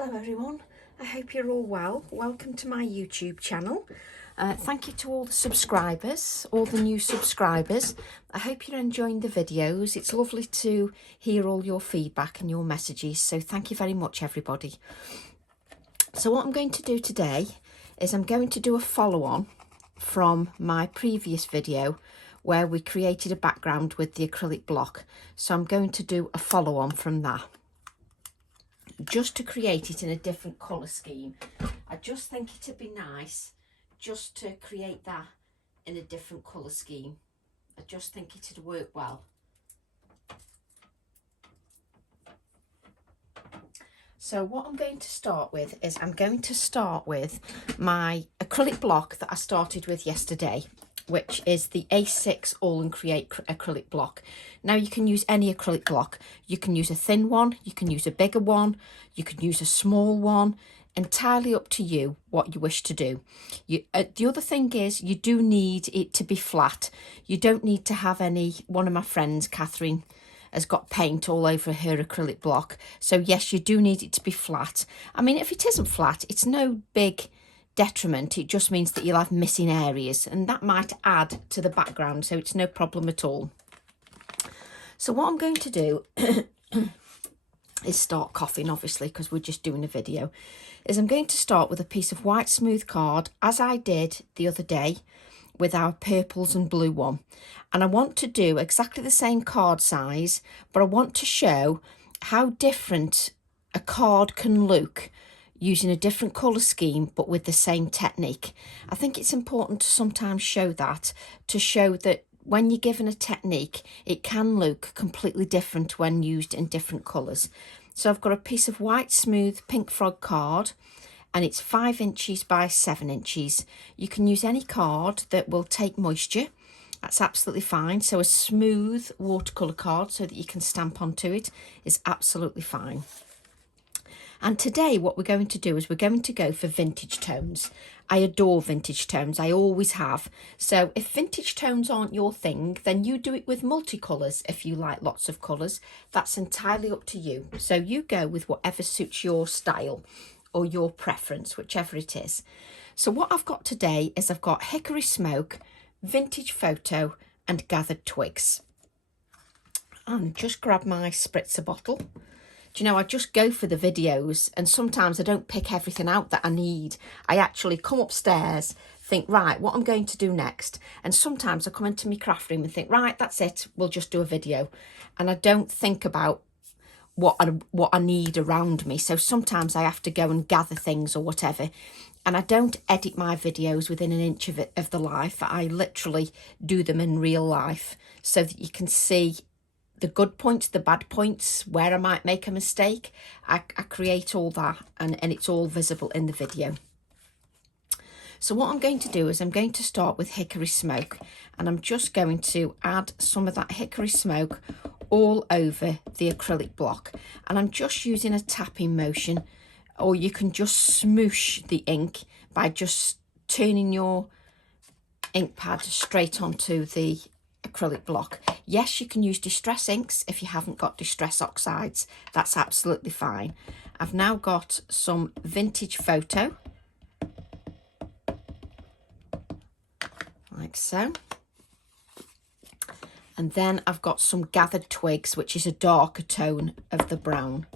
Hello everyone, I hope you're all well. Welcome to my YouTube channel. Thank you to all the subscribers, all the new subscribers. I hope you're enjoying the videos. It's lovely to hear all your feedback and your messages, so thank you very much everybody. So what I'm going to do today is I'm going to do a follow-on from my previous video where we created a background with the acrylic block. So I'm going to do a follow-on from that, just to create it in a different colour scheme. I just think it'd be nice just to create that in a different colour scheme. I just think it'd work well. So what I'm going to start with is I'm going to start with my acrylic block that I started with yesterday, which is the A6 AALLandCreate acrylic block. Now you can use any acrylic block. You can use a thin one, you can use a bigger one, you can use a small one, entirely up to you what you wish to do. The other thing is you do need it to be flat. You don't need to have any. One of my friends, Catherine, has got paint all over her acrylic block. So yes, you do need it to be flat. I mean, if it isn't flat, it's no big detriment. It just means that you'll have missing areas and that might add to the background, so it's no problem at all. So what I'm going to do is start coughing, obviously, because we're just doing a video, is I'm going to start with a piece of white smooth card, as I did the other day with our purples and blue one. And I want to do exactly the same card size, but I want to show how different a card can look using a different colour scheme but with the same technique. I think it's important to sometimes show that, to show that when you're given a technique, it can look completely different when used in different colours. So I've got a piece of white smooth pink frog card, and it's 5 inches by 7 inches. You can use any card that will take moisture. That's absolutely fine. So a smooth watercolour card so that you can stamp onto it is absolutely fine. And today what we're going to do is we're going to go for vintage tones. I adore vintage tones, I always have. So if vintage tones aren't your thing, then you do it with multicolours if you like lots of colours. That's entirely up to you. So you go with whatever suits your style or your preference, whichever it is. So what I've got today is I've got hickory smoke, vintage photo and gathered twigs. And just grab my spritzer bottle. Do you know, I just go for the videos and sometimes I don't pick everything out that I need. I actually come upstairs, think, right, what I'm going to do next. And sometimes I come into my craft room and think, right, that's it, we'll just do a video. And I don't think about what I need around me. So sometimes I have to go and gather things or whatever. And I don't edit my videos within an inch of the life. I literally do them in real life so that you can see the good points, the bad points, where I might make a mistake. I create all that and it's all visible in the video. So what I'm going to do is I'm going to start with hickory smoke, and I'm just going to add some of that hickory smoke all over the acrylic block. And I'm just using a tapping motion, or you can just smoosh the ink by just turning your ink pad straight onto the acrylic block. Yes, you can use distress inks if you haven't got distress oxides. That's absolutely fine. I've now got some vintage photo, like so. And then I've got some gathered twigs, which is a darker tone of the brown.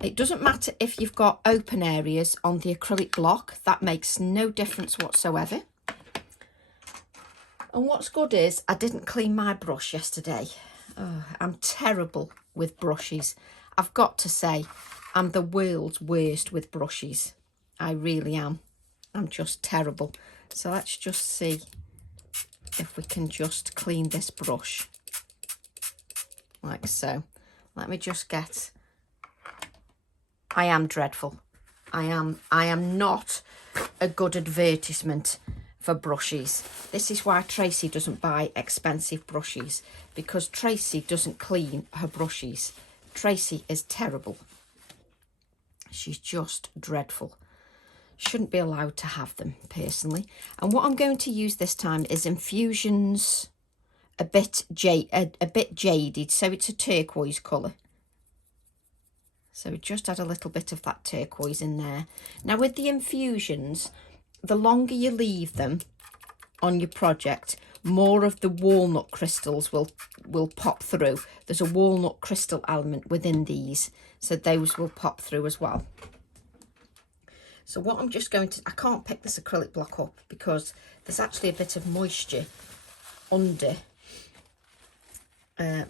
It doesn't matter if you've got open areas on the acrylic block. That makes no difference whatsoever. And what's good is I didn't clean my brush yesterday. Oh, I'm terrible with brushes. I've got to say, I'm the world's worst with brushes. I really am. I'm just terrible. So let's just see if we can just clean this brush. Like so. Let me just get... I am dreadful. I am not a good advertisement for brushes. This is why Tracy doesn't buy expensive brushes, because Tracy doesn't clean her brushes. Tracy is terrible. She's just dreadful. Shouldn't be allowed to have them personally. And what I'm going to use this time is Infusions a bit jaded, so it's a turquoise colour. So we just add a little bit of that turquoise in there. Now with the infusions, the longer you leave them on your project, more of the walnut crystals will pop through. There's a walnut crystal element within these, so those will pop through as well. So what I'm just going to, I can't pick this acrylic block up because there's actually a bit of moisture under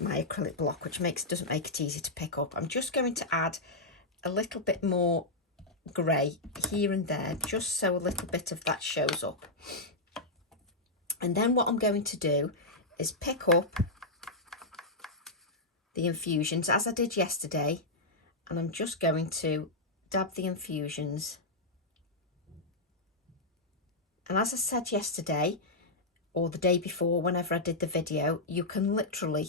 my acrylic block, which doesn't make it easy to pick up. I'm just going to add a little bit more grey here and there, just so a little bit of that shows up. And then what I'm going to do is pick up the infusions as I did yesterday, and I'm just going to dab the infusions. And as I said yesterday, or the day before, whenever I did the video, you can literally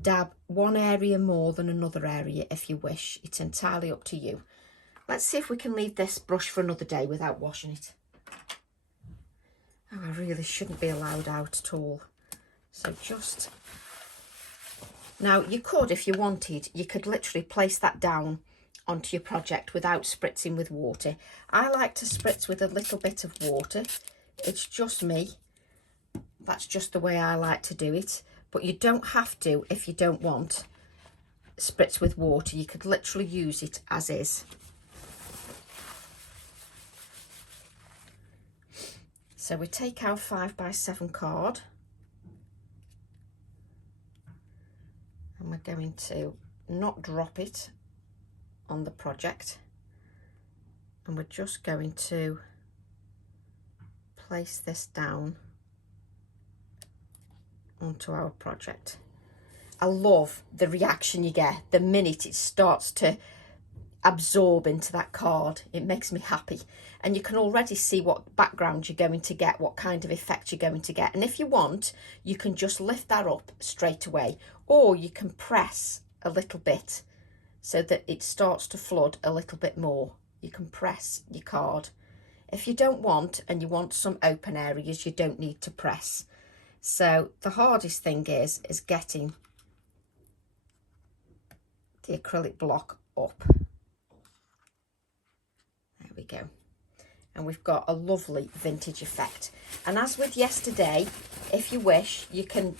dab one area more than another area if you wish. It's entirely up to you. Let's see if we can leave this brush for another day without washing it. Oh, I really shouldn't be allowed out at all. So just... Now, you could, if you wanted, you could literally place that down onto your project without spritzing with water. I like to spritz with a little bit of water. It's just me. That's just the way I like to do it. But you don't have to if you don't want spritz with water. You could literally use it as is. So we take our 5x7 card and we're going to not drop it on the project, and we're just going to place this down onto our project. I love the reaction you get the minute it starts to absorb into that card. It makes me happy, and you can already see what background you're going to get, what kind of effect you're going to get. And if you want, you can just lift that up straight away, or you can press a little bit so that it starts to flood a little bit more. You can press your card. If you don't want, and you want some open areas, you don't need to press. So the hardest thing is getting the acrylic block up. There we go. And we've got a lovely vintage effect. And as with yesterday, if you wish, you can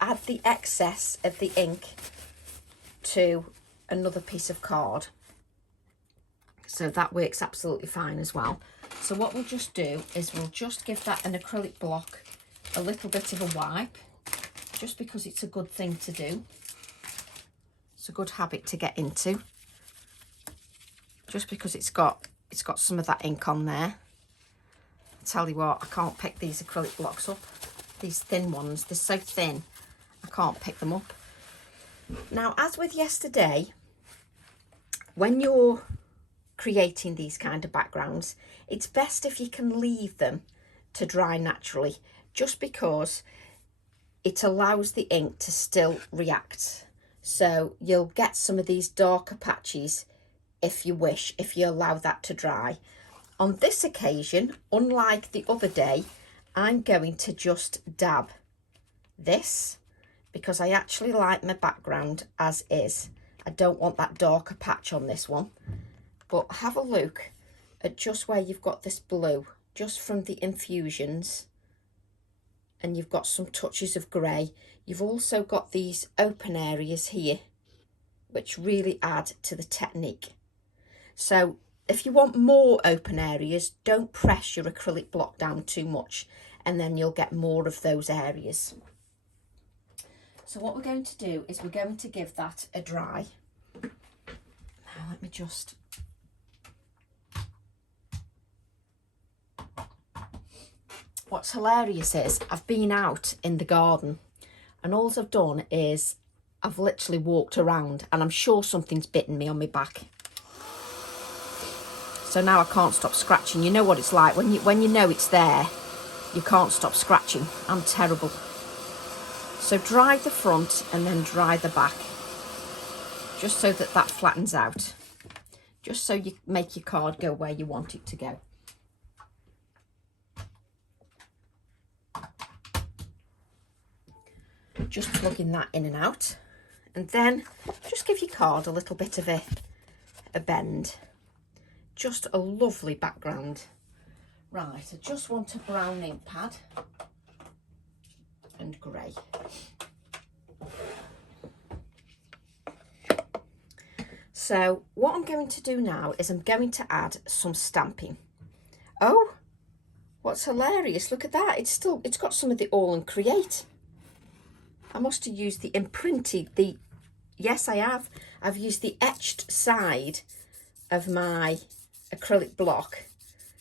add the excess of the ink to another piece of card. So that works absolutely fine as well. So what we'll just do is we'll just give that an acrylic block a little bit of a wipe, just because it's a good thing to do. It's a good habit to get into, just because it's got some of that ink on there. I tell you what, I can't pick these acrylic blocks up. These thin ones, they're so thin, I can't pick them up. Now, as with yesterday, when you're creating these kind of backgrounds, it's best if you can leave them to dry naturally, just because it allows the ink to still react. So you'll get some of these darker patches if you wish, if you allow that to dry. On this occasion, unlike the other day, I'm going to just dab this because I actually like my background as is. I don't want that darker patch on this one. But have a look at just where you've got this blue, just from the infusions, and you've got some touches of grey. You've also got these open areas here, which really add to the technique. So if you want more open areas, don't press your acrylic block down too much, and then you'll get more of those areas. So what we're going to do is we're going to give that a dry. Now let me just... What's hilarious is I've been out in the garden, and all I've done is I've literally walked around, and I'm sure something's bitten me on my back. So now I can't stop scratching. You know what it's like when you know it's there, you can't stop scratching. I'm terrible. So dry the front and then dry the back, just so that that flattens out, just so you make your card go where you want it to go. Just plugging that in and out, And then just give your card a little bit of a bend. Just a lovely background. Right, I just want a brown ink pad and grey. So what I'm going to do now is I'm going to add some stamping. Oh, what's hilarious, look at that, it's got some of the AALLandCreate. I must have used the imprinted, yes I have, I've used the etched side of my acrylic block,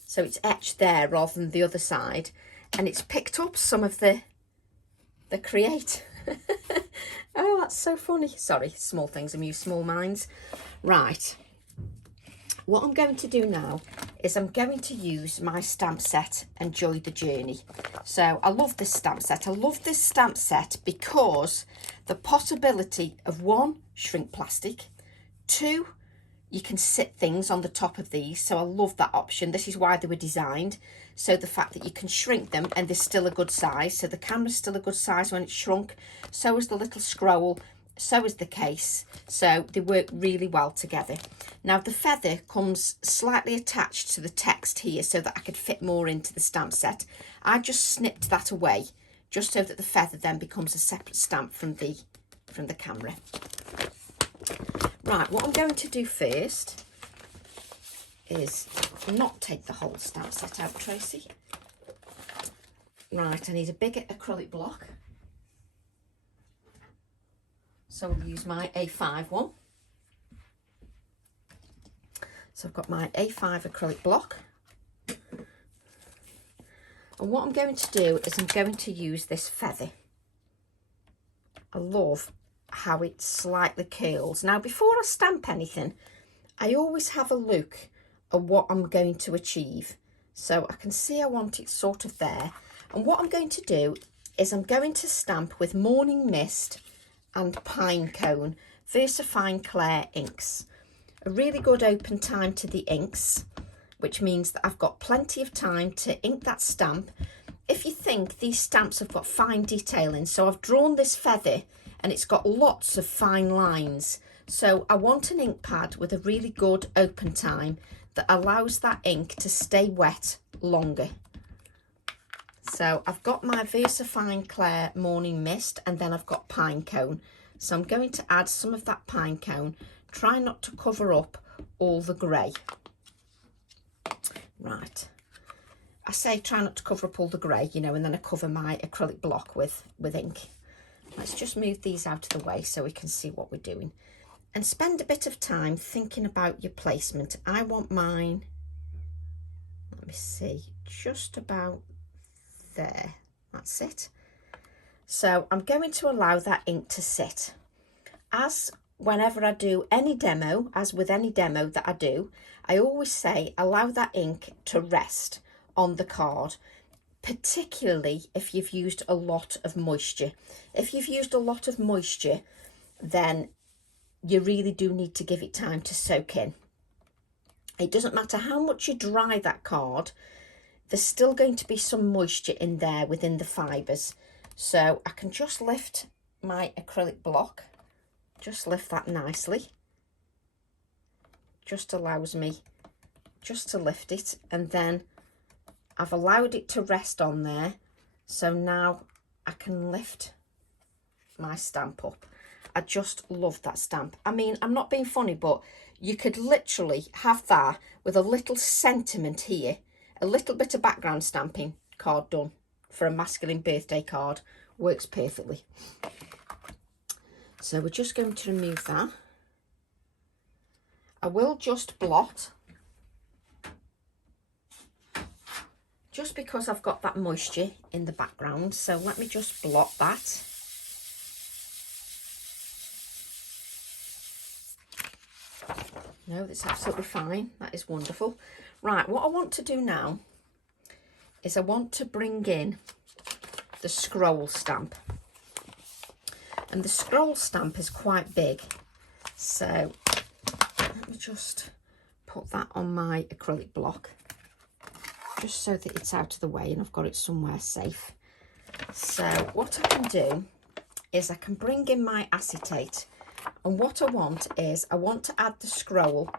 so it's etched there rather than the other side, and it's picked up some of the Create. Oh, that's so funny. Sorry, small things amuse small minds. Right, what I'm going to do now is I'm going to use my stamp set, Enjoy the Journey. So I love this stamp set. I love this stamp set because the possibility of 1, shrink plastic, 2, you can sit things on the top of these, so I love that option. This is why they were designed. So the fact that you can shrink them and they're still a good size, so the camera's still a good size when it's shrunk, so is the little scroll, so is the case, so they work really well together. Now the feather comes slightly attached to the text here so that I could fit more into the stamp set. I just snipped that away just so that the feather then becomes a separate stamp from the camera. Right, what I'm going to do first is not take the whole stamp set out, Tracy. Right, I need a bigger acrylic block. So I'll use my A5 one. So I've got my A5 acrylic block. And what I'm going to do is I'm going to use this feather. I love how it slightly curls. Now before I stamp anything, I always have a look at what I'm going to achieve. So I can see I want it sort of there. And what I'm going to do is I'm going to stamp with Morning Mist and Pine Cone VersaFine Clair inks. A really good open time to the inks, which means that I've got plenty of time to ink that stamp. If you think, these stamps have got fine detailing, so I've drawn this feather and it's got lots of fine lines. So I want an ink pad with a really good open time that allows that ink to stay wet longer. So I've got my VersaFine Clair Morning Mist and then I've got Pine Cone. So I'm going to add some of that Pine Cone. Try not to cover up all the grey. Right. I say try not to cover up all the grey, you know, and then I cover my acrylic block with ink. Let's just move these out of the way so we can see what we're doing. And spend a bit of time thinking about your placement. I want mine, let me see, just about there. That's it. So I'm going to allow that ink to sit. As whenever I do any demo, as with any demo that I do, I always say allow that ink to rest on the card, particularly if you've used a lot of moisture. If you've used a lot of moisture, then you really do need to give it time to soak in. It doesn't matter how much you dry that card, there's still going to be some moisture in there within the fibres. So I can just lift my acrylic block, just lift that nicely. Just allows me just to lift it, and then I've allowed it to rest on there. So now I can lift my stamp up. I just love that stamp. I mean, I'm not being funny, but you could literally have that with a little sentiment here, a little bit of background stamping, card done for a masculine birthday card. Works perfectly. So we're just going to remove that. I will just blot, just because I've got that moisture in the background. So let me just blot that. No, that's absolutely fine. That is wonderful. Right, what I want to do now is I want to bring in the scroll stamp. And the scroll stamp is quite big. So let me just put that on my acrylic block, just so that it's out of the way and I've got it somewhere safe. So what I can do is I can bring in my acetate. And what I want is, I want to add the scroll.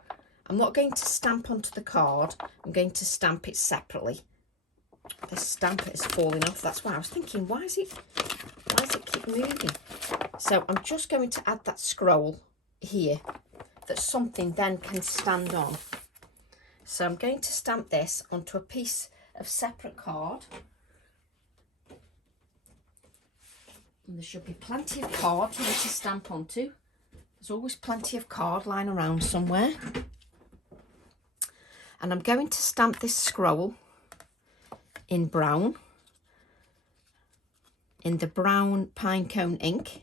I'm not going to stamp onto the card. I'm going to stamp it separately. This stamper is falling off. That's why I was thinking, why is it keep moving? So I'm just going to add that scroll here that something then can stand on. So I'm going to stamp this onto a piece of separate card. And there should be plenty of card for me to stamp onto. There's always plenty of card lying around somewhere. And I'm going to stamp this scroll in brown, in the brown pine cone ink.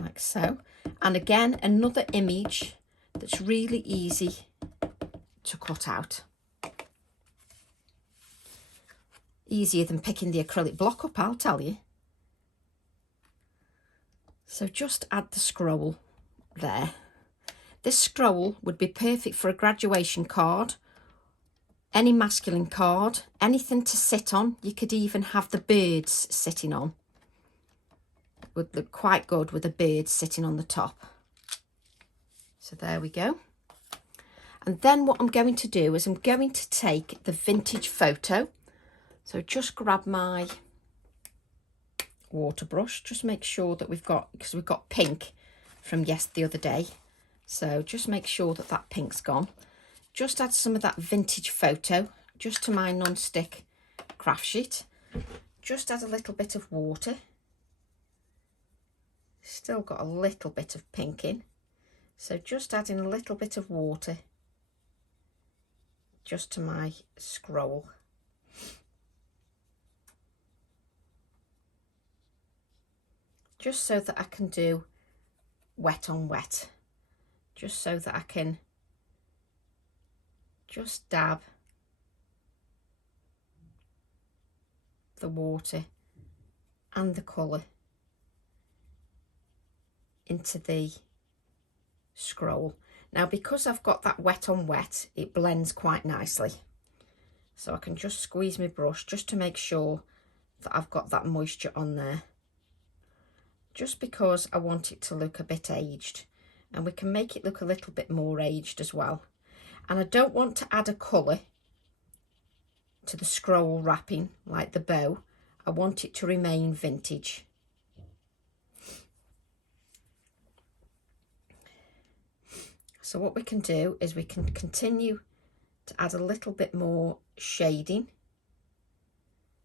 Like so. And again, another image that's really easy to cut out. Easier than picking the acrylic block up, I'll tell you. So just add the scroll there. This scroll would be perfect for a graduation card, any masculine card, anything to sit on. You could even have the birds sitting on. It would look quite good with a bird sitting on the top. So there we go. And then what I'm going to do is I'm going to take the vintage photo. So just grab my water brush, just make sure that we've got, because we've got pink from the other day, so just make sure that that pink's gone. Just add some of that vintage photo just to my non-stick craft sheet. Just add a little bit of water. Still got a little bit of pink in, so just adding a little bit of water just to my scroll. Just so that I can do wet on wet, just so that I can just dab the water and the colour into the scroll. Now, because I've got that wet on wet, it blends quite nicely. So I can just squeeze my brush just to make sure that I've got that moisture on there. Just because I want it to look a bit aged, and we can make it look a little bit more aged as well. And I don't want to add a colour to the scroll wrapping like the bow. I want it to remain vintage. So what we can do is we can continue to add a little bit more shading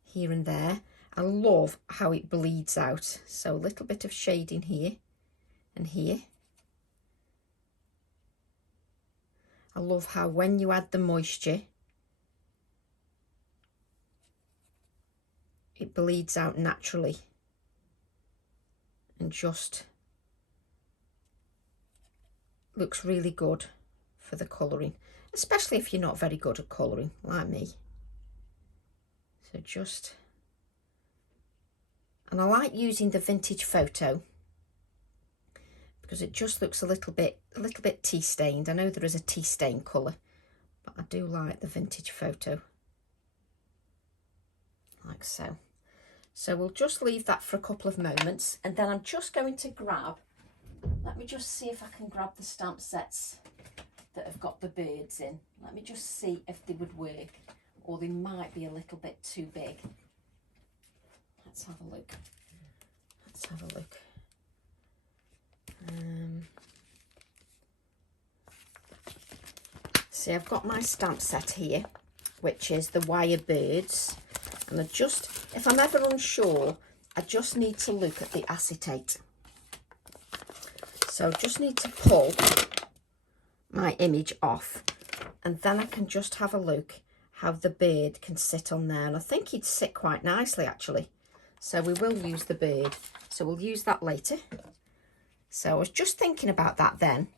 here and there. I love how it bleeds out. So a little bit of shading here and here. I love how when you add the moisture, it bleeds out naturally and just looks really good for the colouring, especially if you're not very good at colouring like me. So just... And I like using the vintage photo because it just looks a little bit tea stained. I know there is a tea stain colour, but I do like the vintage photo, like so. So we'll just leave that for a couple of moments, and then I'm just going to grab, let me just see if I can grab the stamp sets that have got the birds in. Let me just see if they would work, or they might be a little bit too big. Let's have a look. Let's have a look. See, I've got my stamp set here, which is the wire birds. And I just, if I'm ever unsure, I just need to look at the acetate. So I just need to pull my image off, and then I can just have a look how the bird can sit on there. And I think he'd sit quite nicely, actually. So we will use the bird. So we'll use that later. So I was just thinking about that then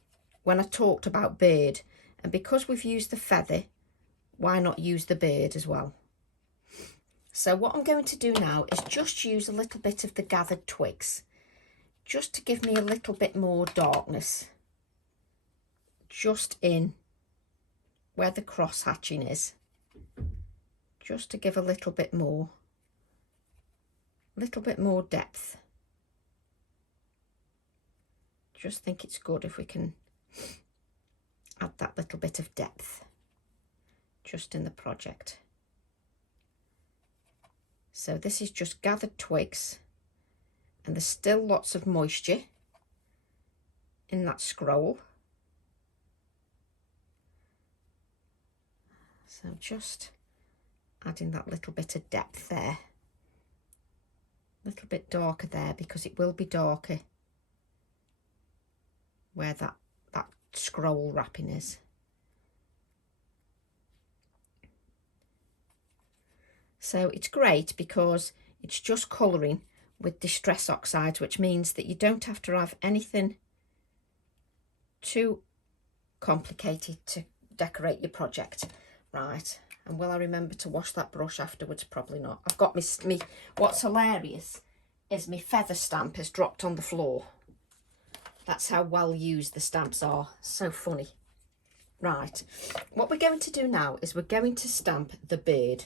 when I talked about bird. And because we've used the feather, why not use the bird as well? So what I'm going to do now is just use a little bit of the gathered twigs, just to give me a little bit more darkness, just in where the cross hatching is. just to give a little bit more depth. Just think it's good if we can add that little bit of depth just in the project. So this is just gathered twigs, and there's still lots of moisture in that scroll. So just adding that little bit of depth there. A little bit darker there, because it will be darker where that scroll wrapping is. So it's great because it's just colouring with distress oxides, which means that you don't have to have anything too complicated to decorate your project. Right, and will I remember to wash that brush afterwards? Probably not. I've got me what's hilarious is my feather stamp has dropped on the floor. That's how well used the stamps are. So funny. Right, what we're going to do now is we're going to stamp the bird.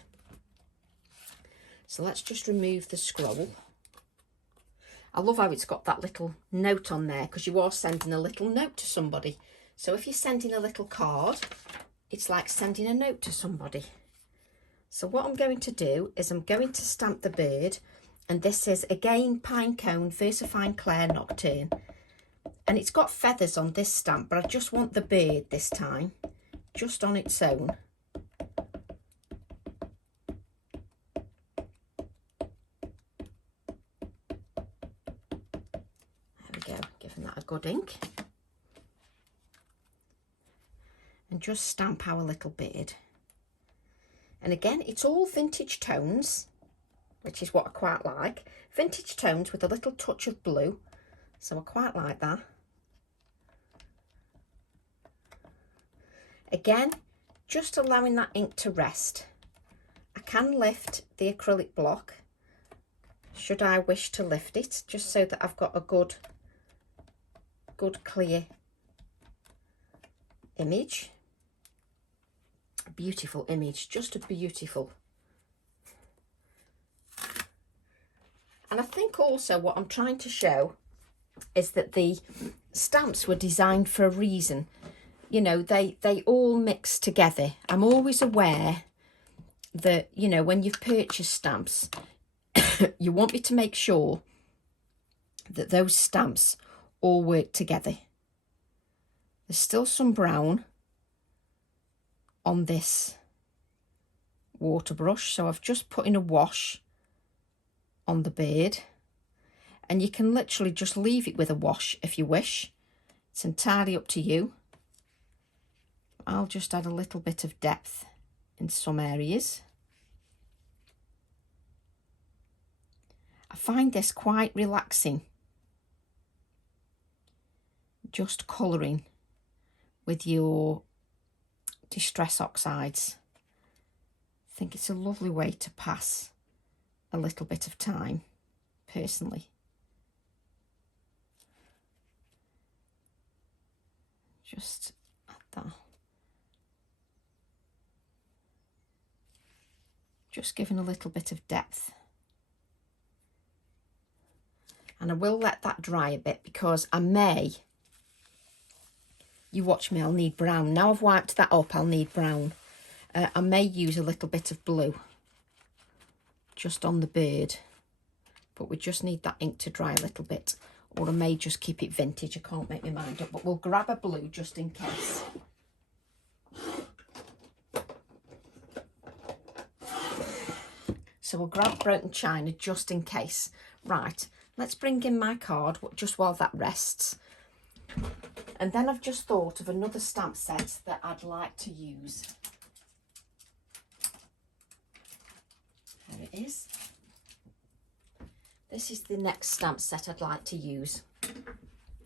So let's just remove the scroll. I love how it's got that little note on there, because you are sending a little note to somebody. So if you're sending a little card, it's like sending a note to somebody. So what I'm going to do is I'm going to stamp the bird, and this is again Pinecone Versifine Claire Nocturne. And it's got feathers on this stamp, but I just want the bird this time, just on its own. Giving that a good ink, and just stamp our little bird. And again, it's all vintage tones, which is what I quite like. Vintage tones with a little touch of blue, so I quite like that. Again, just allowing that ink to rest. I can lift the acrylic block should I wish to lift it, just so that I've got a good clear image. A beautiful image, just a beautiful. And I think also what I'm trying to show is that the stamps were designed for a reason. You know, they all mix together. I'm always aware that, you know, when you've purchased stamps, you want me to make sure that those stamps all work together. There's still some brown on this water brush, so I've just put in a wash on the bird, and you can literally just leave it with a wash if you wish. It's entirely up to you. I'll just add a little bit of depth in some areas. I find this quite relaxing, just colouring with your distress oxides. I think it's a lovely way to pass a little bit of time, personally. Just add that. Just giving a little bit of depth. And I will let that dry a bit, because I may, you watch me, I'll need brown. Now I've wiped that up, I'll need brown. I may use a little bit of blue just on the bird, but we just need that ink to dry a little bit, or I may just keep it vintage. I can't make my mind up, but we'll grab a blue just in case. So we'll grab broken china just in case. Right, let's bring in my card just while that rests. And then I've just thought of another stamp set that I'd like to use. There it is. This is the next stamp set I'd like to use,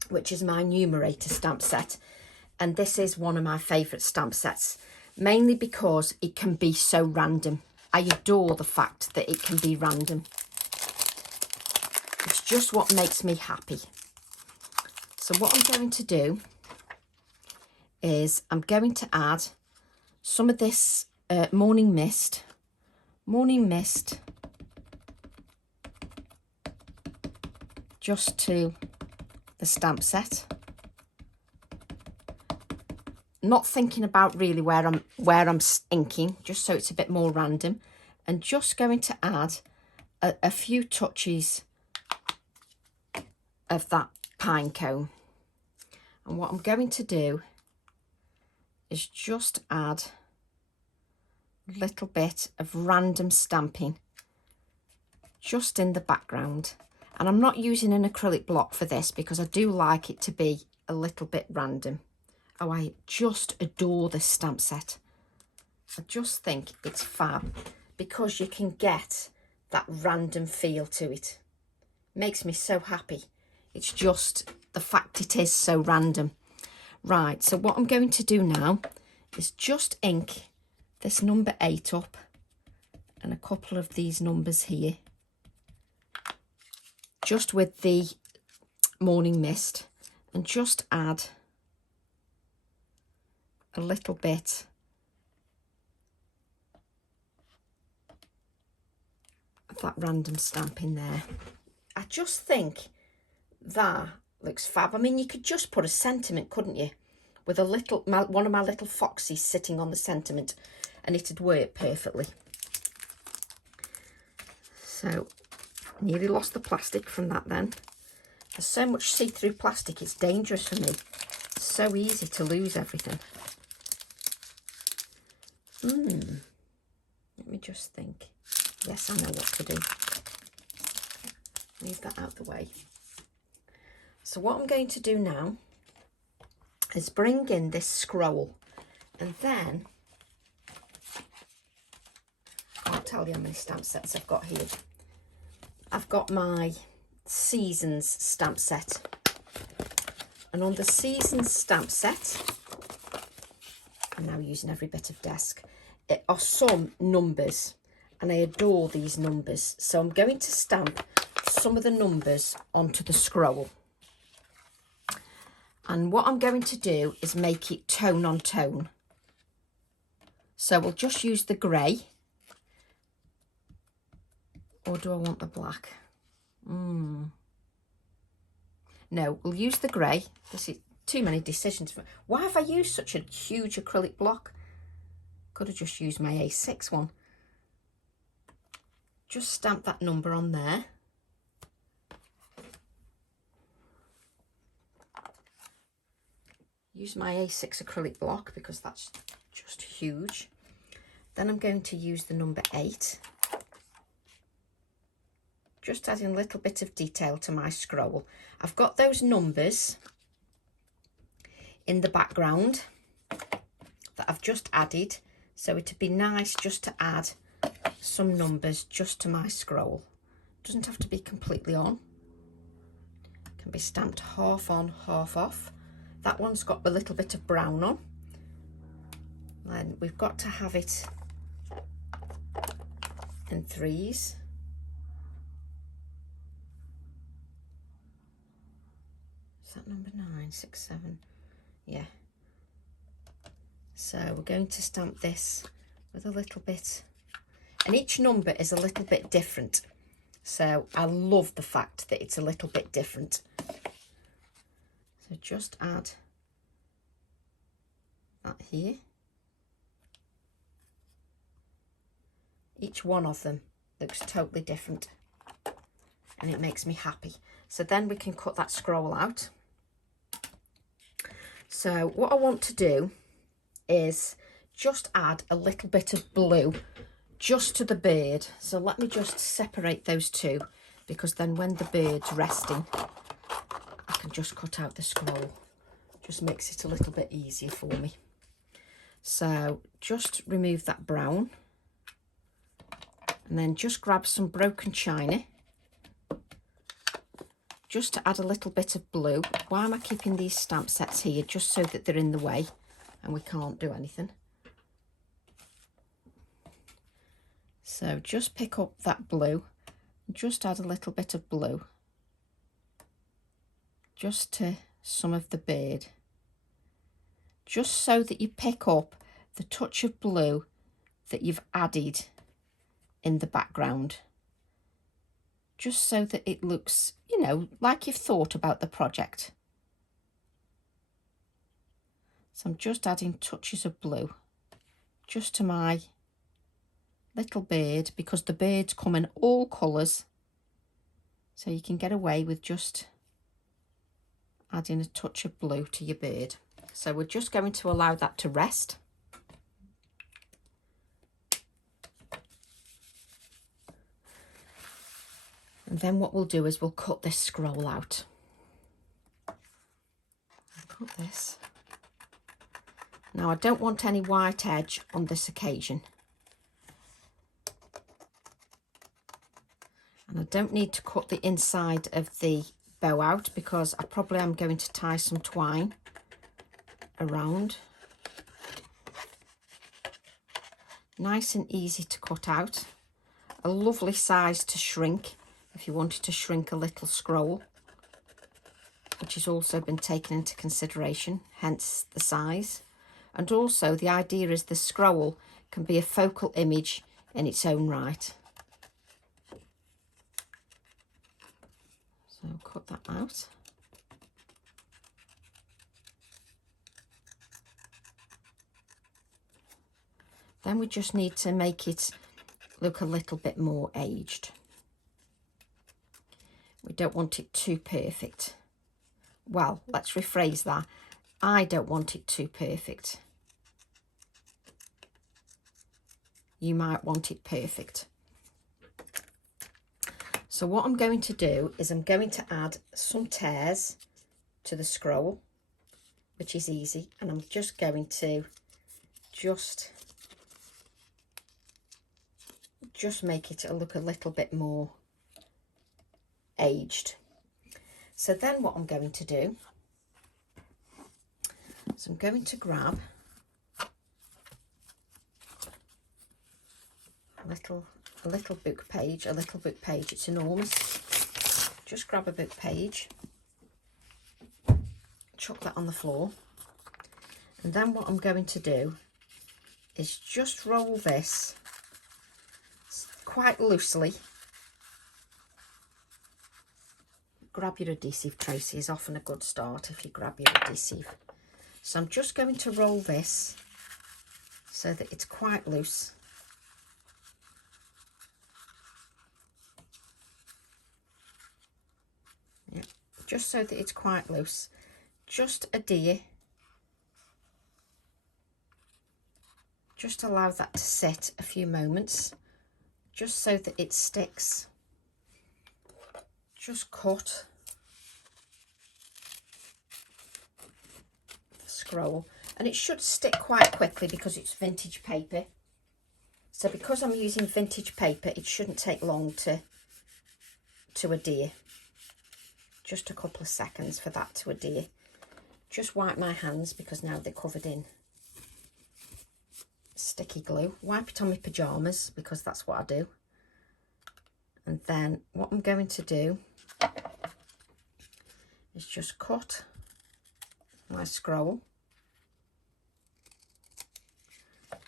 which is my Numerator stamp set. And this is one of my favourite stamp sets, mainly because it can be so random. I adore the fact that it can be random. It's just what makes me happy. So what I'm going to do is I'm going to add some of this Morning Mist Morning Mist just to the stamp set. Not thinking about really where I'm inking, just so it's a bit more random, and just going to add a few touches of that pine cone. And what I'm going to do is just add a little bit of random stamping just in the background. And I'm not using an acrylic block for this because I do like it to be a little bit random. Oh, I just adore this stamp set. I just think it's fab because you can get that random feel to it. Makes me so happy. It's just the fact it is so random. Right, so what I'm going to do now is just ink this number 8 up and a couple of these numbers here, just with the Morning Mist, and just add a little bit of that random stamp in there. I just think that looks fab. I mean, you could just put a sentiment, couldn't you, with a little one of my little foxes sitting on the sentiment, and it'd work perfectly. So nearly lost the plastic from that then. There's so much see-through plastic, it's dangerous for me. It's so easy to lose everything. Let me just think. Yes, I know what to do. Leave that out the way. So what I'm going to do now is bring in this scroll, and then I'll tell you how many stamp sets I've got here. I've got my Seasons stamp set, and on the Seasons stamp set, I'm now using every bit of desk, it are some numbers, and I adore these numbers, so I'm going to stamp some of the numbers onto the scroll. And what I'm going to do is make it tone on tone. So we'll just use the grey. Or do I want the black? No, we'll use the grey. This is too many decisions. Why have I used such a huge acrylic block? Could have just used my A6 one. Just stamp that number on there. Use my A6 acrylic block because that's just huge. Then I'm going to use the number 8. Just adding a little bit of detail to my scroll. I've got those numbers in the background that I've just added, so it'd be nice just to add some numbers just to my scroll. Doesn't have to be completely on. It can be stamped half on, half off. That one's got a little bit of brown on. Then we've got to have it in 3s. Is that number 9, 6, 7? Yeah. So we're going to stamp this with a little bit, and each number is a little bit different. So I love the fact that it's a little bit different. So just add that here. Each one of them looks totally different, and it makes me happy. So then we can cut that scroll out. So what I want to do is just add a little bit of blue just to the bird. So let me just separate those two, because then when the bird's resting, I can just cut out the scroll. Just makes it a little bit easier for me. So just remove that brown, and then just grab some broken china just to add a little bit of blue. Why am I keeping these stamp sets here? Just so that they're in the way and we can't do anything. So just pick up that blue and just add a little bit of blue just to some of the bird, just so that you pick up the touch of blue that you've added in the background, just so that it looks, you know, like you've thought about the project. So I'm just adding touches of blue just to my little bird, because the birds come in all colours, so you can get away with just adding a touch of blue to your bird. So we're just going to allow that to rest. And then what we'll do is we'll cut this scroll out. I'll cut this. Now I don't want any white edge on this occasion. And I don't need to cut the inside of the bow out, because I probably am going to tie some twine around. Nice and easy to cut out. A lovely size to shrink if you wanted to shrink a little scroll, which has also been taken into consideration, hence the size. And also the idea is the scroll can be a focal image in its own right. So I'll cut that out. Then we just need to make it look a little bit more aged. We don't want it too perfect. Well, let's rephrase that. I don't want it too perfect. You might want it perfect. So what I'm going to do is I'm going to add some tears to the scroll, which is easy, and I'm just going to just make it look a little bit more aged. So then what I'm going to do is I'm going to grab a little book page, it's enormous. Just grab a book page, chuck that on the floor, and then what I'm going to do is just roll this quite loosely. Grab your adhesive, Tracy, is often a good start if you grab your adhesive. So I'm just going to roll this so that it's quite loose. Yeah, just so that it's quite loose. Just adhere. Just allow that to sit a few moments, just so that it sticks. Just cut the scroll, and it should stick quite quickly because it's vintage paper. So because I'm using vintage paper, it shouldn't take long to adhere. Just a couple of seconds for that to adhere. Just wipe my hands because now they're covered in sticky glue. Wipe it on my pyjamas because that's what I do. And then what I'm going to do is just cut my scroll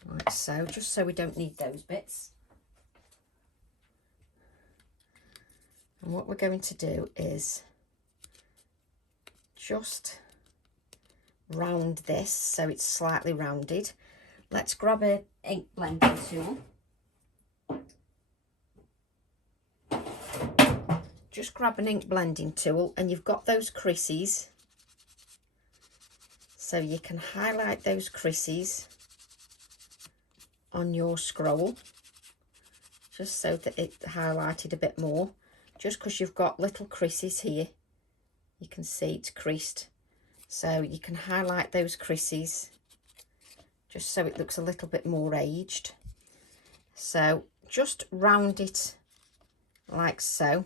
like so, just so we don't need those bits. And what we're going to do is just round this so it's slightly rounded. Let's grab an ink blending tool. Just grab an ink blending tool, and you've got those creases, so you can highlight those creases on your scroll just so that it's highlighted a bit more. Just because you've got little creases here, you can see it's creased, so you can highlight those creases just so it looks a little bit more aged. So just round it like so,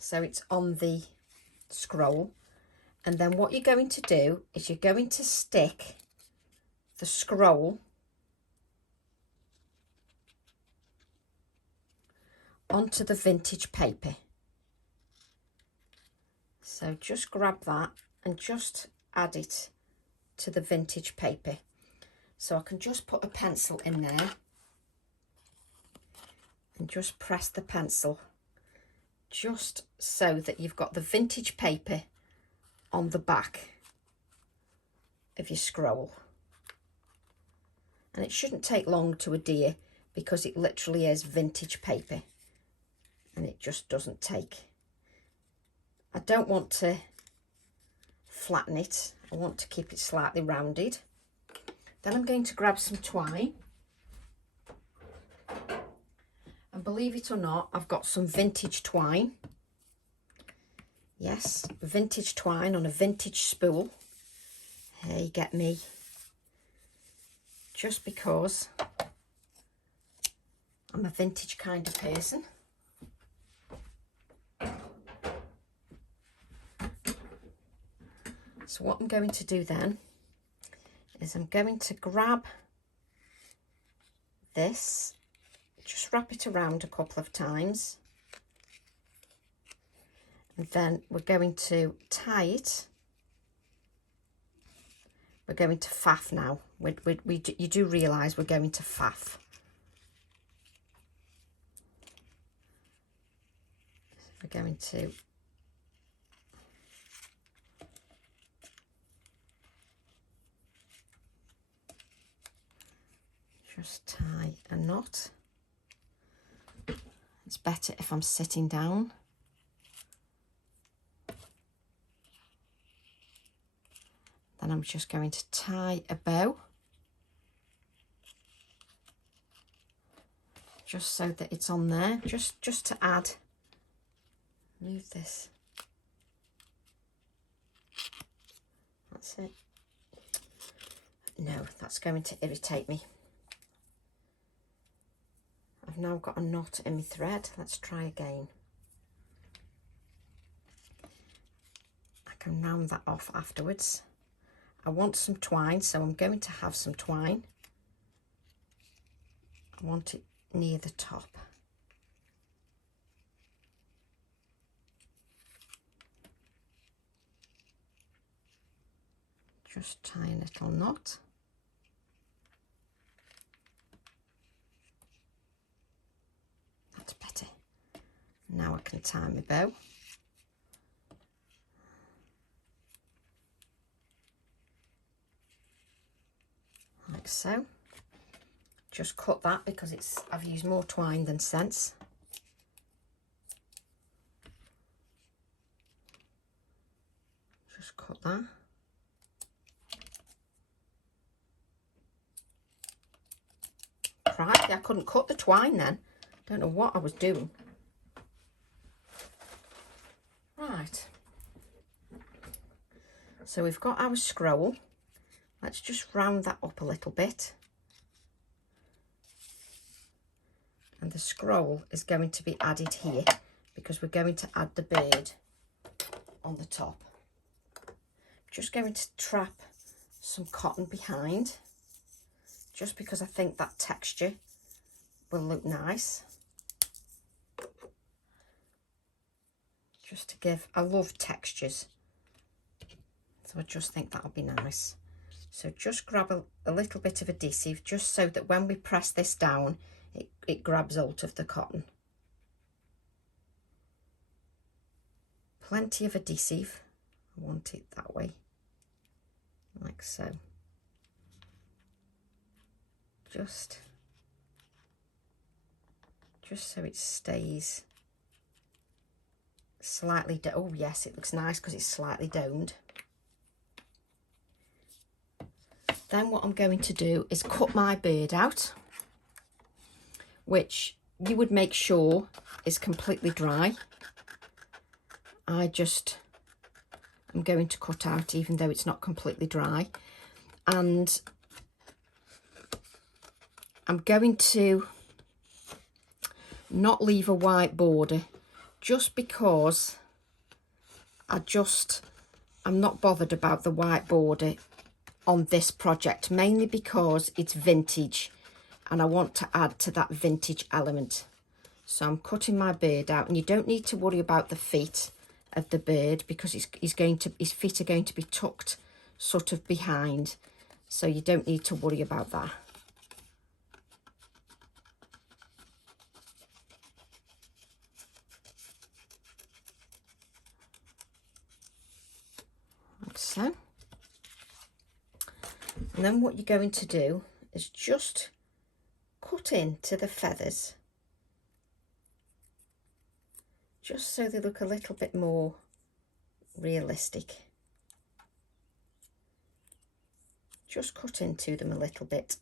so it's on the scroll. And then what you're going to do is you're going to stick the scroll onto the vintage paper. So just grab that and just add it to the vintage paper. So I can just put a pencil in there and just press the pencil just so that you've got the vintage paper on the back of your scroll. And it shouldn't take long to adhere because it literally is vintage paper and it just doesn't take. I don't want to flatten it, I want to keep it slightly rounded. Then I'm going to grab some twine. And believe it or not, I've got some vintage twine. Yes, vintage twine on a vintage spool. Here you get me. Just because I'm a vintage kind of person. So what I'm going to do then is I'm going to grab this, just wrap it around a couple of times, and then we're going to tie it. We're going to faff now. You do realise we're going to faff. We're going to just tie a knot. It's better if I'm sitting down. Then I'm just going to tie a bow, just so that it's on there, just to add. Move this. That's it. No, that's going to irritate me. I've now got a knot in my thread. Let's try again. I can round that off afterwards. I want some twine, so I'm going to have some twine. I want it near the top. Just tie a little knot. That's better. Now I can tie my bow. Like so. Just cut that because I've used more twine than sense. Just cut that. Crikey, I couldn't cut the twine then. Don't know what I was doing. Right. So we've got our scroll. Let's just round that up a little bit. And the scroll is going to be added here because we're going to add the bird on the top. Just going to trap some cotton behind, just because I think that texture will look nice. Just to give, I love textures, so I just think that'll be nice. So just grab a little bit of adhesive, just so that when we press this down, it grabs hold of the cotton. Plenty of adhesive. I want it that way, like so. Just so it stays slightly, oh yes, it looks nice because it's slightly domed. Then what I'm going to do is cut my bird out, which you would make sure is completely dry. I'm going to cut out even though it's not completely dry, and I'm going to not leave a white border just because I'm not bothered about the white border on this project, mainly because it's vintage and I want to add to that vintage element. So I'm cutting my bird out, and you don't need to worry about the feet of the bird because his feet are going to be tucked sort of behind, so you don't need to worry about that. like so. And then what you're going to do is just cut into the feathers, just so they look a little bit more realistic. Just cut into them a little bit,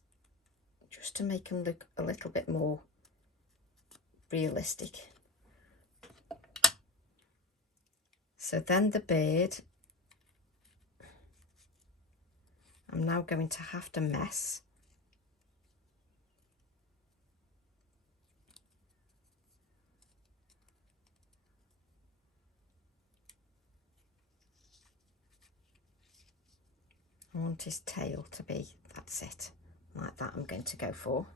just to make them look a little bit more realistic. So then the bird, I'm now going to have to mess. I want his tail to be, that's it, like that I'm going to go for.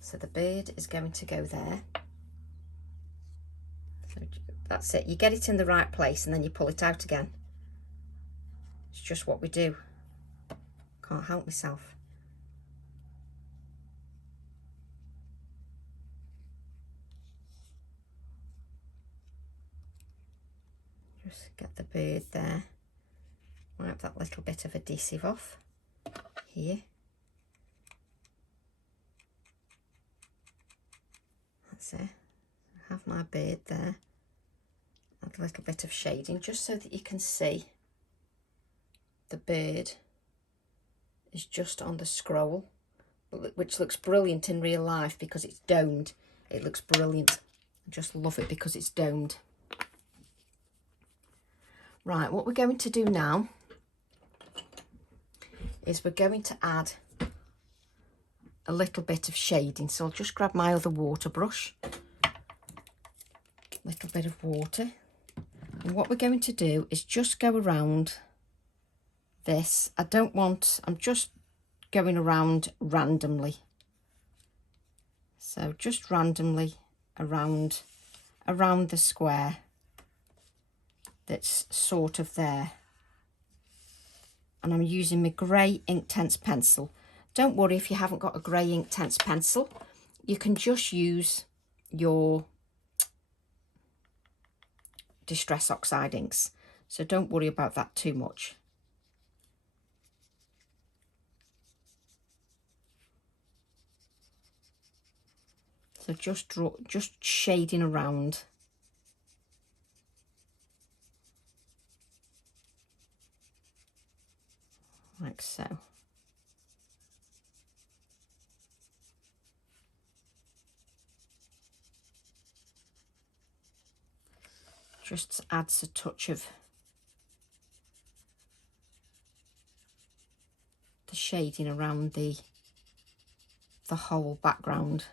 So the bird is going to go there. So that's it, you get it in the right place and then you pull it out again. It's just what we do. Can't help myself. Just get the bird there. Wipe that little bit of adhesive off here. That's it. I have my bird there. Add a little bit of shading just so that you can see the bird is just on the scroll, which looks brilliant in real life because it's domed. It looks brilliant. I just love it because it's domed. Right, what we're going to do now is we're going to add a little bit of shading. So I'll just grab my other water brush, a little bit of water. And what we're going to do is just go around this. I'm just going around randomly. So just randomly around the square that's sort of there. And I'm using my grey Inktense pencil. Don't worry if you haven't got a grey Inktense pencil. You can just use your Distress Oxide inks. So don't worry about that too much. So just shading around. Like so. Just adds a touch of the shading around the whole background.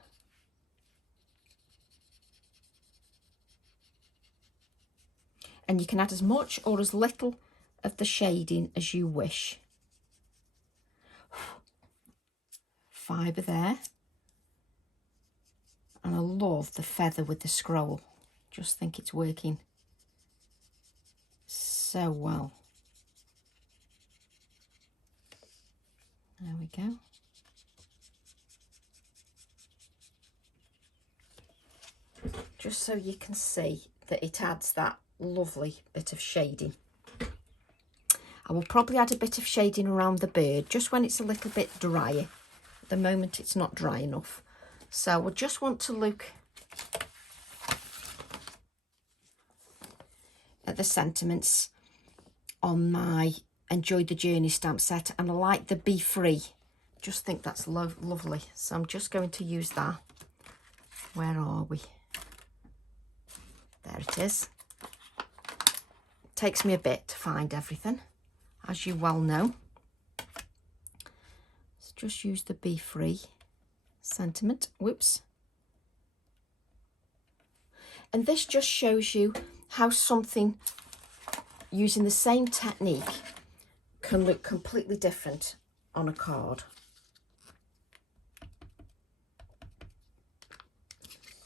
And you can add as much or as little of the shading as you wish. Fibre there. And I love the feather with the scroll. Just think it's working so well. There we go. Just so you can see that it adds that lovely bit of shading. I will probably add a bit of shading around the bird just when it's a little bit drier. At the moment it's not dry enough. So we just want to look at the sentiments on my Enjoy the Journey stamp set, and I like the Be Free. Just think that's lovely. So I'm just going to use that. Where are we? There it is. It takes me a bit to find everything, as you well know. So just use the Be Free sentiment. Whoops. And this just shows you how something using the same technique can look completely different on a card.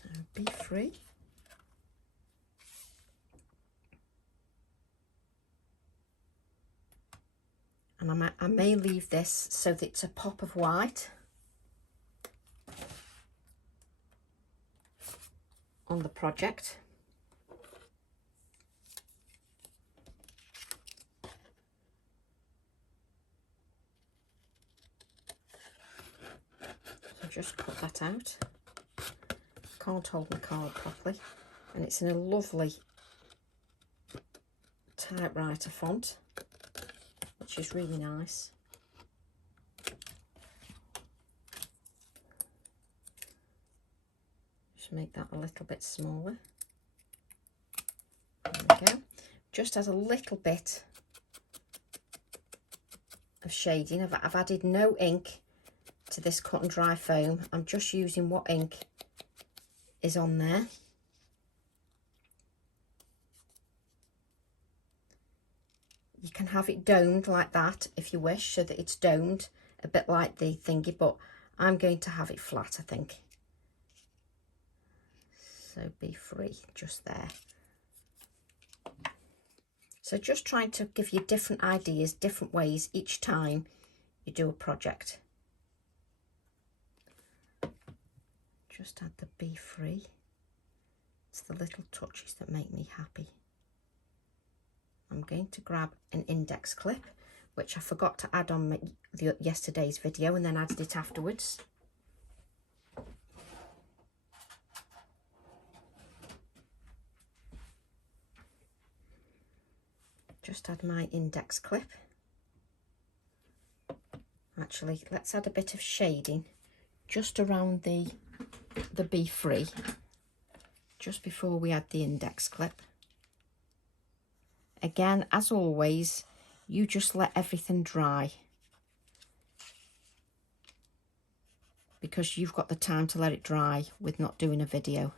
So Be Free. And I may leave this so that it's a pop of white on the project. just put that out. Can't hold my card properly, and it's in a lovely typewriter font, which is really nice. Just make that a little bit smaller. There we go. Just as a little bit of shading. I've added no ink to this cut and dry foam. I'm just using what ink is on there. You can have it domed like that if you wish, so that it's domed a bit like the thingy, but I'm going to have it flat, I think. So be free just there. So just trying to give you different ideas, different ways each time you do a project. Just add the be free. It's the little touches that make me happy. I'm going to grab an index clip, which I forgot to add on yesterday's video and then added it afterwards. Just add my index clip. Actually, let's add a bit of shading just around the be free, just before we add the index clip. Again, as always, you just let everything dry, because you've got the time to let it dry with not doing a video.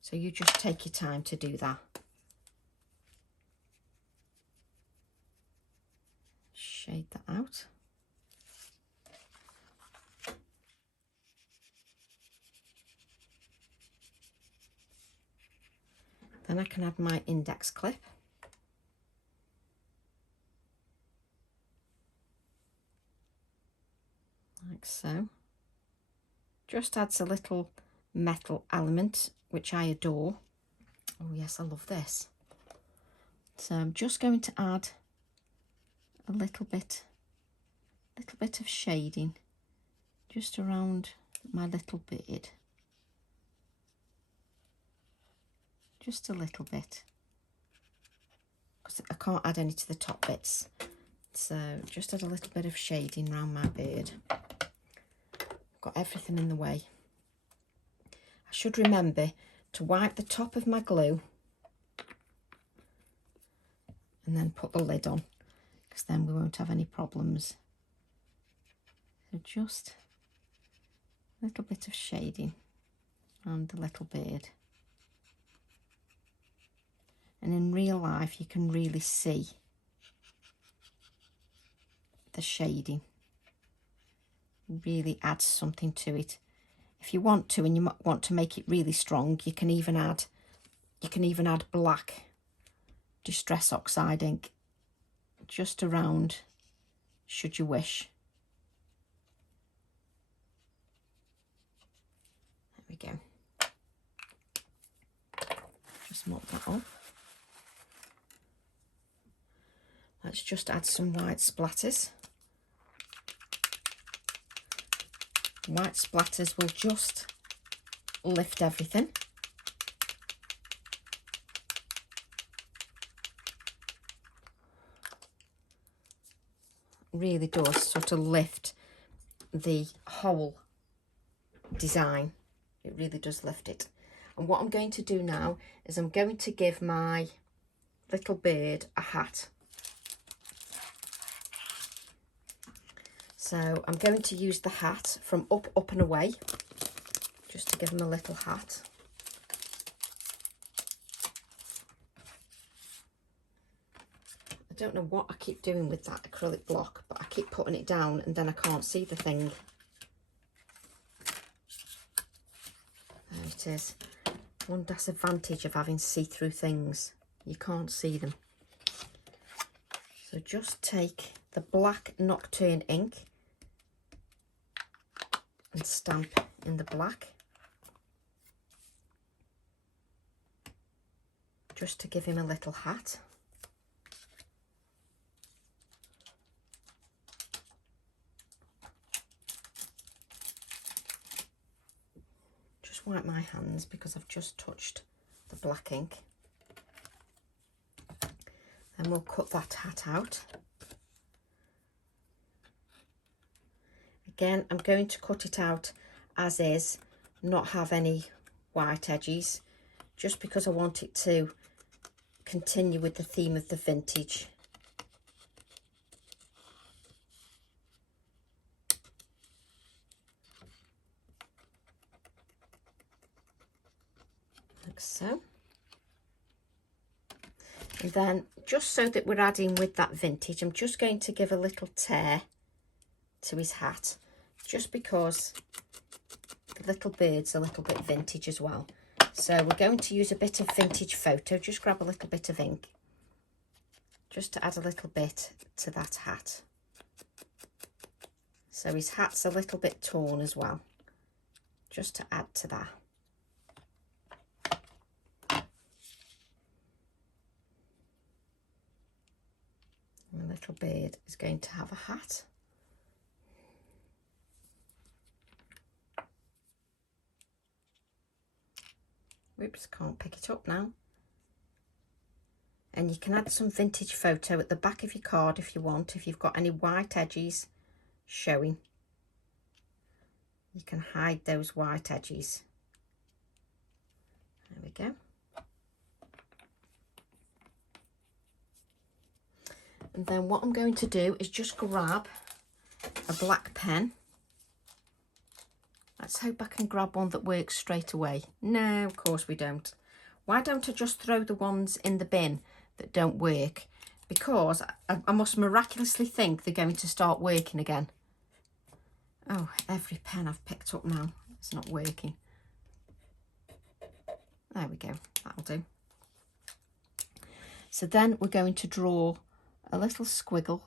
So you just take your time to do that. Shade that out. Then I can add my index clip. Like so. Just adds a little metal element, which I adore. Oh yes, I love this. So I'm just going to add a little bit of shading just around my little beard. Just a little bit, because I can't add any to the top bits. So just add a little bit of shading around my beard. Got everything in the way. I should remember to wipe the top of my glue and then put the lid on, because then we won't have any problems. So just a little bit of shading around the little beard. And in real life, you can really see the shading. It really adds something to it. If you want to, and you want to make it really strong, you can even add black Distress Oxide ink just around, should you wish. There we go. Just mop that up. Let's just add some white splatters. White splatters will just lift everything. Really does sort of lift the whole design. It really does lift it. And what I'm going to do now is I'm going to give my little bird a hat. So I'm going to use the hat from Up, Up and Away, just to give him a little hat. I don't know what I keep doing with that acrylic block, but I keep putting it down and then I can't see the thing. There it is. One disadvantage of having see-through things. You can't see them. So just take the black Nocturne ink and stamp in the black, just to give him a little hat. wipe my hands because I've just touched the black ink. Then we'll cut that hat out. Again, I'm going to cut it out as is, not have any white edges, just because I want it to continue with the theme of the vintage. Like so. And then, just so that we're adding with that vintage, I'm just going to give a little tear to his hat, just because the little bird's a little bit vintage as well. So we're going to use a bit of vintage photo. Just grab a little bit of ink, just to add a little bit to that hat. So his hat's a little bit torn as well, just to add to that. And the little bird is going to have a hat. Oops, can't pick it up now. And you can add some vintage photo at the back of your card if you want, if you've got any white edges showing. You can hide those white edges. There we go. And then what I'm going to do is just grab a black pen. Let's hope I can grab one that works straight away. No, of course we don't. Why don't I just throw the ones in the bin that don't work? Because I must miraculously think they're going to start working again. Oh, every pen I've picked up now, it's not working. There we go, that'll do. So then we're going to draw a little squiggle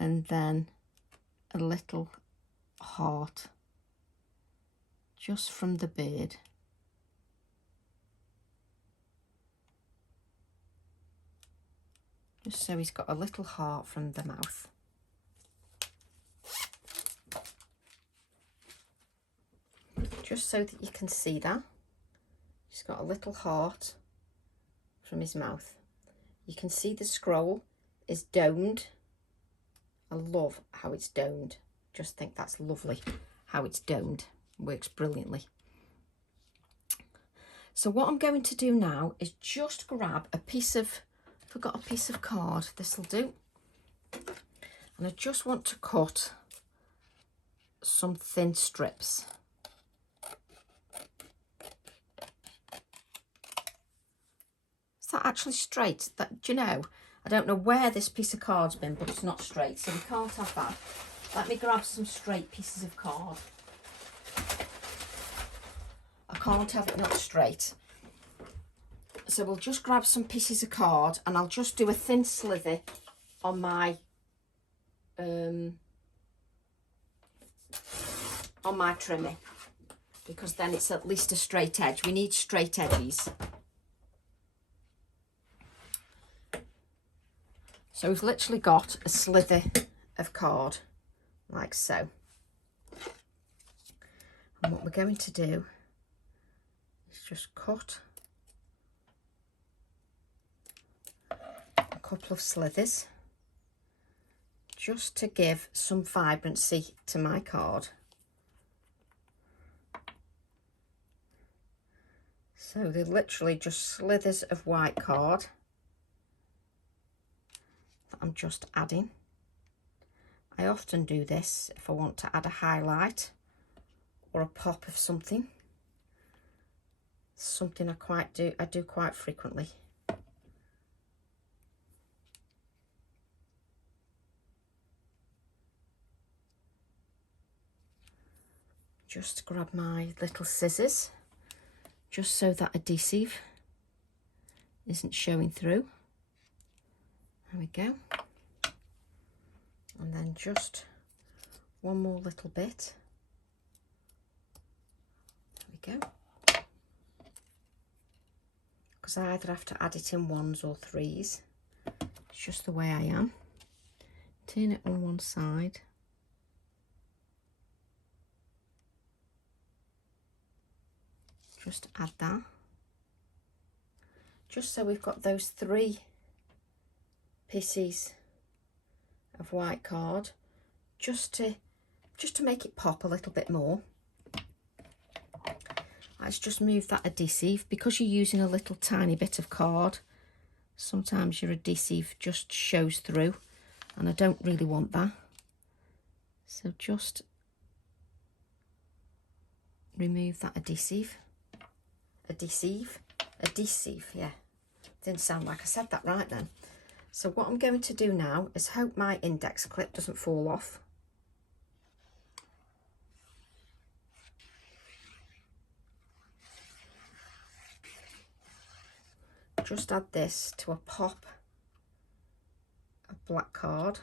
and then a little heart just from the bird. Just so he's got a little heart from the mouth. Just so that you can see that. He's got a little heart from his mouth. You can see the scroll is domed. I love how it's domed. Just think that's lovely how it's domed. Works brilliantly. So what I'm going to do now is just grab a piece of, I've got a piece of card, this will do. And I just want to cut some thin strips. Is that actually straight? That, do you know, I don't know where this piece of card's been, but it's not straight, so we can't have that. Let me grab some straight pieces of card. I can't have it not straight. So we'll just grab some pieces of card and I'll just do a thin slither on my trimming, because then it's at least a straight edge. We need straight edges. So we've literally got a slither of card like so. And what we're going to do is just cut a couple of slithers just to give some vibrancy to my card. So they're literally just slithers of white card that I'm just adding. I often do this if I want to add a highlight or a pop of something. Something I do quite frequently. Just grab my little scissors, just so that adhesive isn't showing through. There we go. And then just one more little bit. There we go. Because I either have to add it in ones or threes. It's just the way I am. Turn it on one side. Just add that. Just so we've got those 3 pieces of white card, just to make it pop a little bit more. Let's just move that adhesive, because you're using a little tiny bit of card. Sometimes your adhesive just shows through, and I don't really want that. So just remove that adhesive. Adhesive, yeah. Didn't sound like I said that right then. So what I'm going to do now is hope my index clip doesn't fall off. Just add this to a pop of black card.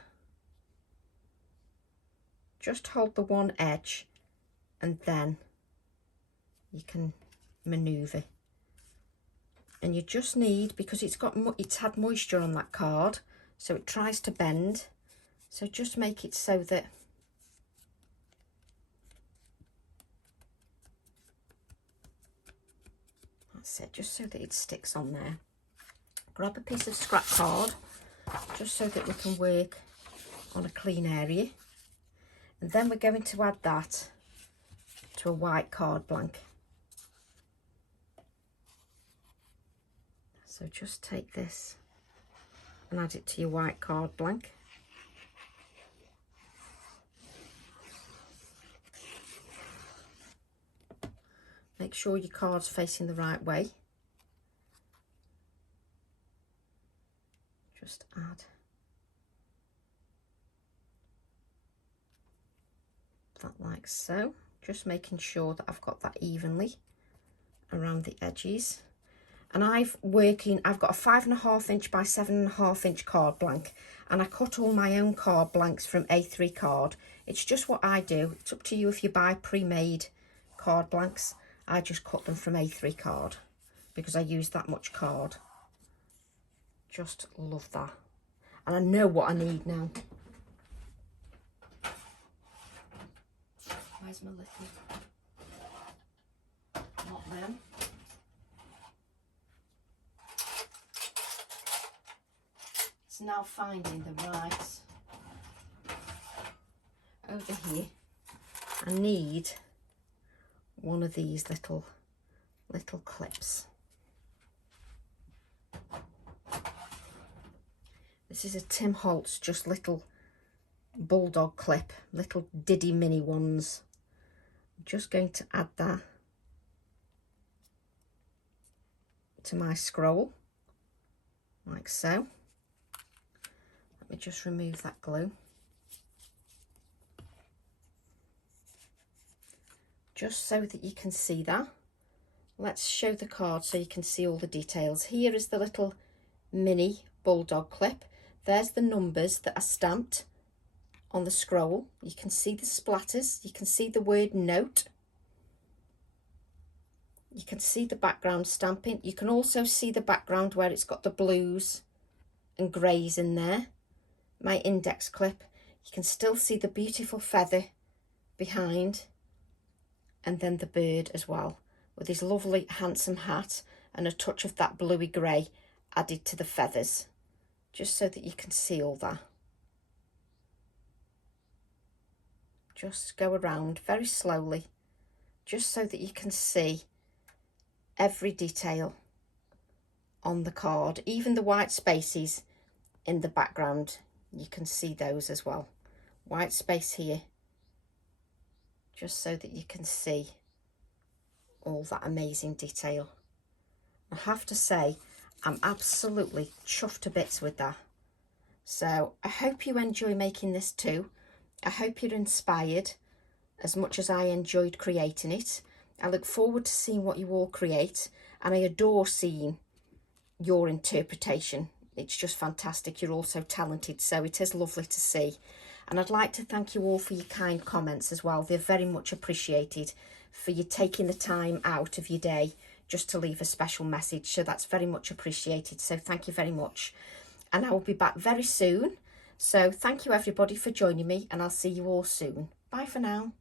Just hold the one edge and then you can manoeuvre. And you just need, because it's had moisture on that card, so it tries to bend. So just make it so that that's it, just so that it sticks on there. Grab a piece of scrap card, just so that we can work on a clean area. And then we're going to add that to a white card blank. So just take this and add it to your white card blank. Make sure your card's facing the right way. Just add that like so. Just making sure that I've got that evenly around the edges. And I've got a 5.5 inch by 7.5 inch card blank, and I cut all my own card blanks from A3 card. It's just what I do. It's up to you if you buy pre-made card blanks. I just cut them from A3 card because I use that much card. Just love that. And I know what I need now. Where's my little? Not them. It's now finding the right. Over here, I need one of these little clips. This is a Tim Holtz, just little bulldog clip, little diddy mini ones. I'm just going to add that to my scroll, like so. Let me just remove that glue. Just so that you can see that. Let's show the card so you can see all the details. Here is the little mini bulldog clip. There's the numbers that are stamped on the scroll. You can see the splatters. You can see the word note. You can see the background stamping. You can also see the background where it's got the blues and greys in there. My index clip. You can still see the beautiful feather behind, and then the bird as well, with his lovely handsome hat and a touch of that bluey grey added to the feathers, just so that you can see all that. Just go around very slowly, just so that you can see every detail on the card, even the white spaces in the background. You can see those as well. White space here, just so that you can see all that amazing detail. I have to say, I'm absolutely chuffed to bits with that. So I hope you enjoy making this too. I hope you're inspired as much as I enjoyed creating it. I look forward to seeing what you all create, and I adore seeing your interpretation. It's just fantastic. You're all so talented, so it is lovely to see. And I'd like to thank you all for your kind comments as well. They're very much appreciated, for you taking the time out of your day just to leave a special message. So that's very much appreciated. So thank you very much. And I will be back very soon. So thank you everybody for joining me, and I'll see you all soon. Bye for now.